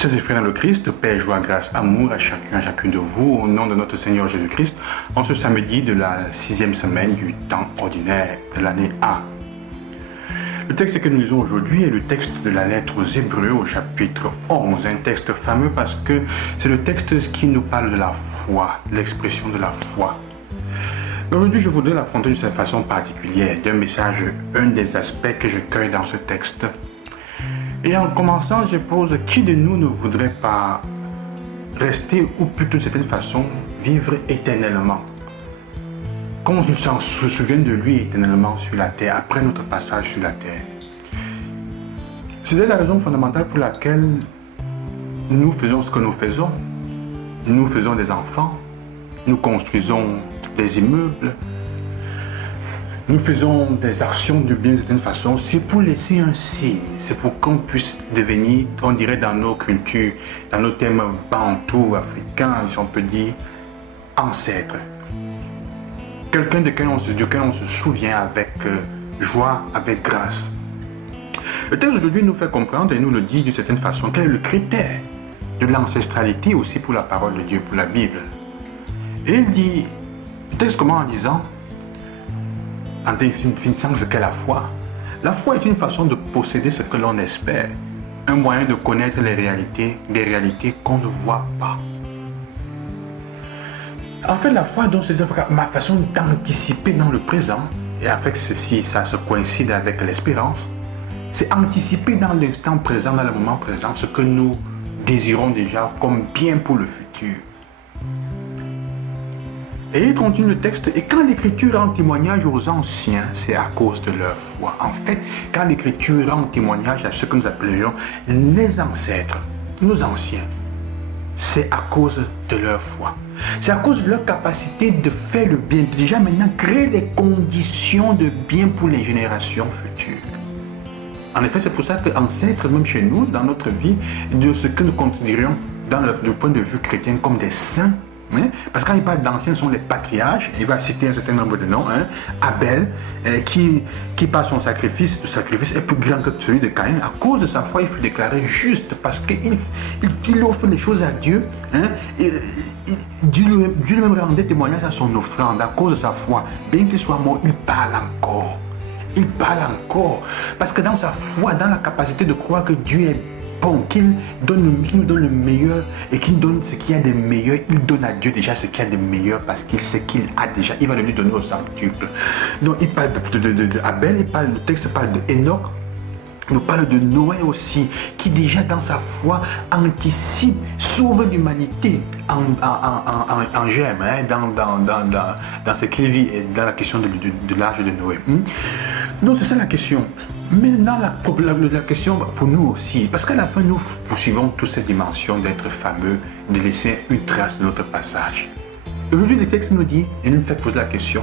Chers et frères dans le Christ, paix, joie, grâce, amour à chacune de vous, au nom de notre Seigneur Jésus-Christ, en ce samedi de la 6e semaine du temps ordinaire de l'année A. Le texte que nous lisons aujourd'hui est le texte de la lettre aux Hébreux au chapitre 11, un texte fameux parce que c'est le texte qui nous parle de la foi, l'expression de la foi. Aujourd'hui, je voudrais l'affronter de cette façon particulière, d'un message, un des aspects que je cueille dans ce texte. Et en commençant, je pose qui de nous ne voudrait pas rester, ou plutôt d'une certaine façon, vivre éternellement. Qu'on se souvienne de lui éternellement sur la terre, après notre passage sur la terre. C'est la raison fondamentale pour laquelle nous faisons ce que nous faisons. Nous faisons des enfants, nous construisons des immeubles, nous faisons des actions de bien d'une certaine façon, c'est pour laisser un signe, c'est pour qu'on puisse devenir, on dirait dans nos cultures, dans nos thèmes bantous, africains, si on peut dire, ancêtres. Quelqu'un duquel on se souvient avec joie, avec grâce. Le texte d'aujourd'hui nous fait comprendre et nous le dit d'une certaine façon quel est le critère de l'ancestralité aussi pour la parole de Dieu, pour la Bible. Et il dit, le texte commence en disant, en définissant ce qu'est la foi. La foi est une façon de posséder ce que l'on espère, un moyen de connaître les réalités, des réalités qu'on ne voit pas. En fait, la foi, donc, c'est ma façon d'anticiper dans le présent, et avec ceci, ça se coïncide avec l'espérance, c'est anticiper dans l'instant présent, dans le moment présent, ce que nous désirons déjà comme bien pour le futur. Et il continue le texte, et quand l'Écriture rend témoignage aux anciens, c'est à cause de leur foi. En fait, quand l'Écriture rend témoignage à ce que nous appellerions les ancêtres, nos anciens, c'est à cause de leur foi. C'est à cause de leur capacité de faire le bien, de déjà maintenant créer les conditions de bien pour les générations futures. En effet, c'est pour ça que ancêtres, même chez nous, dans notre vie, de ce que nous considérions, du point de vue chrétien, comme des saints, hein? Parce que quand il parle d'anciens, ce sont les patriarches, il va citer un certain nombre de noms, hein? Abel, qui par son sacrifice, le sacrifice est plus grand que celui de Caïn. À cause de sa foi, il fut déclaré juste, parce qu'il offre les choses à Dieu, hein? Dieu lui-même rendait témoignage à son offrande, à cause de sa foi. Bien qu'il soit mort, il parle encore. Il parle encore, parce que dans sa foi, dans la capacité de croire que Dieu est bon, qu'il nous donne le meilleur et qu'il nous donne ce qu'il y a de meilleur, il donne à Dieu déjà ce qu'il y a de meilleur parce qu'il sait qu'il a déjà, il va le lui donner au centuple. Donc il parle d'Abel, le texte parle d'Enoch, il nous parle de Noé aussi, qui déjà dans sa foi anticipe, sauve l'humanité en germe, hein, dans ce qu'il vit, dans la question de l'âge de Noé. Donc c'est ça la question. Maintenant, la question pour nous aussi, parce qu'à la fin, nous poursuivons toute cette dimension d'être fameux, de laisser une trace de notre passage. Aujourd'hui, le texte nous dit, et nous fait poser la question,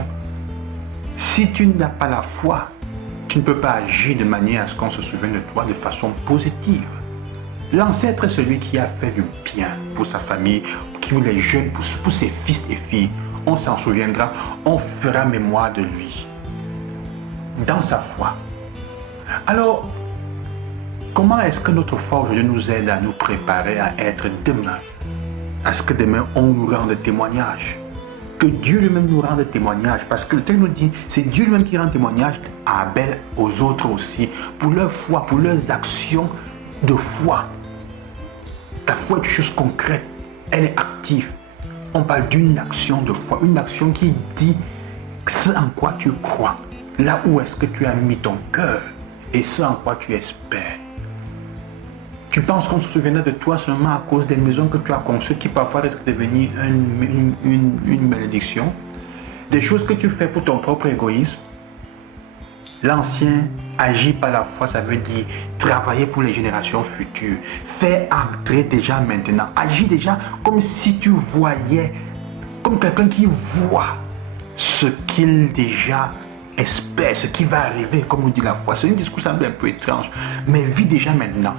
si tu n'as pas la foi, tu ne peux pas agir de manière à ce qu'on se souvienne de toi de façon positive. L'ancêtre est celui qui a fait du bien pour sa famille, pour les jeunes, pour ses fils et filles. On s'en souviendra, on fera mémoire de lui. Dans sa foi. Alors, comment est-ce que notre foi aujourd'hui nous aide à nous préparer à être demain, à ce que demain on nous rende témoignage, que Dieu lui-même nous rende témoignage, parce que le texte nous dit, c'est Dieu lui-même qui rend témoignage à Abel, aux autres aussi, pour leur foi, pour leurs actions de foi. Ta foi est une chose concrète, elle est active. On parle d'une action de foi, une action qui dit ce en quoi tu crois, là où est-ce que tu as mis ton cœur. Et ce en quoi tu espères. Tu penses qu'on se souviendra de toi seulement à cause des maisons que tu as conçues qui parfois risquent de devenir une malédiction. Des choses que tu fais pour ton propre égoïsme. L'ancien agit par la foi, ça veut dire travailler pour les générations futures. Faire entrer déjà maintenant. Agis déjà comme si tu voyais, comme quelqu'un qui voit ce qu'il déjà espère, ce qui va arriver, comme on dit la foi. C'est un discours un peu étrange, mais vis déjà maintenant.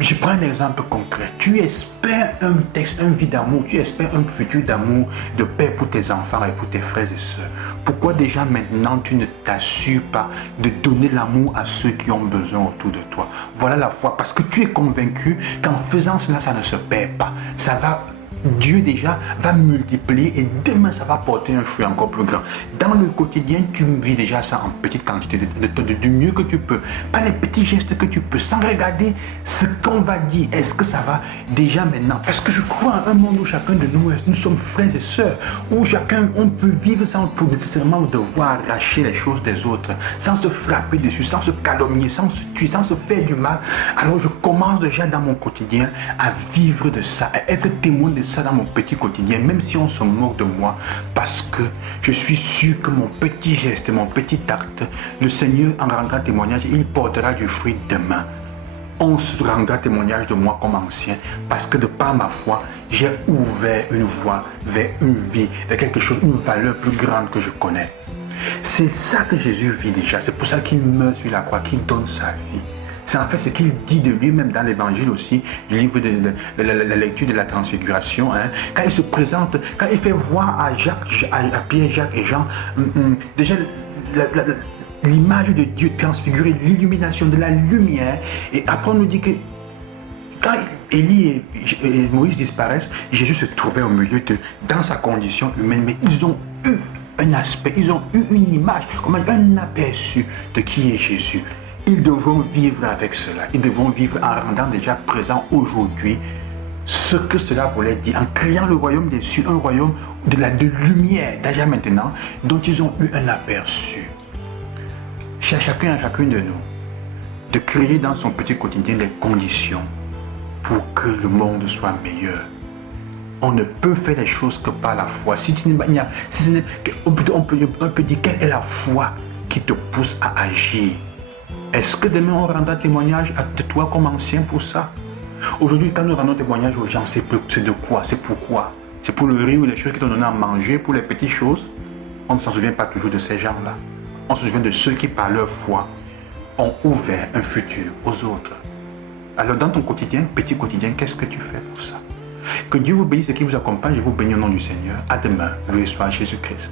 Je prends un exemple concret. Tu espères un texte, une vie d'amour, tu espères un futur d'amour, de paix pour tes enfants et pour tes frères et sœurs. Pourquoi déjà maintenant tu ne t'assures pas de donner l'amour à ceux qui ont besoin autour de toi? Voilà la foi, parce que tu es convaincu qu'en faisant cela, ça ne se perd pas. Ça va Dieu déjà va multiplier et demain ça va porter un fruit encore plus grand. Dans le quotidien, tu vis déjà ça en petite quantité, du mieux que tu peux. Pas les petits gestes que tu peux, sans regarder ce qu'on va dire. Est-ce que ça va déjà maintenant? Parce que je crois en un monde où chacun de nous sommes frères et sœurs, où chacun, on peut vivre sans pour nécessairement devoir arracher les choses des autres, sans se frapper dessus, sans se calomnier, sans se tuer, sans se faire du mal. Alors je commence déjà dans mon quotidien à vivre de ça, à être témoin de ça dans mon petit quotidien, même si on se moque de moi, parce que je suis sûr que mon petit geste, mon petit acte, le Seigneur en rendra témoignage, il portera du fruit demain. On se rendra témoignage de moi comme ancien, parce que de par ma foi, j'ai ouvert une voie vers une vie, vers quelque chose, une valeur plus grande que je connais. C'est ça que Jésus vit déjà, c'est pour ça qu'il meurt sur la croix, qu'il donne sa vie. C'est en fait ce qu'il dit de lui-même dans l'évangile aussi, du livre de la lecture de la transfiguration. Hein. Quand il se présente, quand il fait voir à Pierre, Jacques et Jean, déjà l'image de Dieu transfigurée, l'illumination de la lumière. Et après on nous dit que quand Élie et Moïse disparaissent, Jésus se trouvait au milieu d'eux, dans sa condition humaine, mais ils ont eu un aspect, ils ont eu une image, comme un aperçu de qui est Jésus. Ils devront vivre avec cela. Ils devront vivre en rendant déjà présent aujourd'hui ce que cela voulait dire, en créant le royaume des cieux, un royaume de lumière, déjà maintenant, dont ils ont eu un aperçu. C'est à chacun et à chacune de nous de créer dans son petit quotidien les conditions pour que le monde soit meilleur. On ne peut faire les choses que par la foi. On peut dire quelle est la foi qui te pousse à agir. Est-ce que demain on rendra témoignage de toi comme ancien pour ça? Aujourd'hui, quand nous rendons témoignage aux gens, c'est de quoi? C'est pourquoi? C'est pour le riz ou les choses qui t'ont donné à manger, pour les petites choses? On ne s'en souvient pas toujours de ces gens-là. On se souvient de ceux qui, par leur foi, ont ouvert un futur aux autres. Alors dans ton quotidien, petit quotidien, qu'est-ce que tu fais pour ça? Que Dieu vous bénisse et qu'il vous accompagne. Je vous bénis au nom du Seigneur. À demain. Loué soit Jésus-Christ.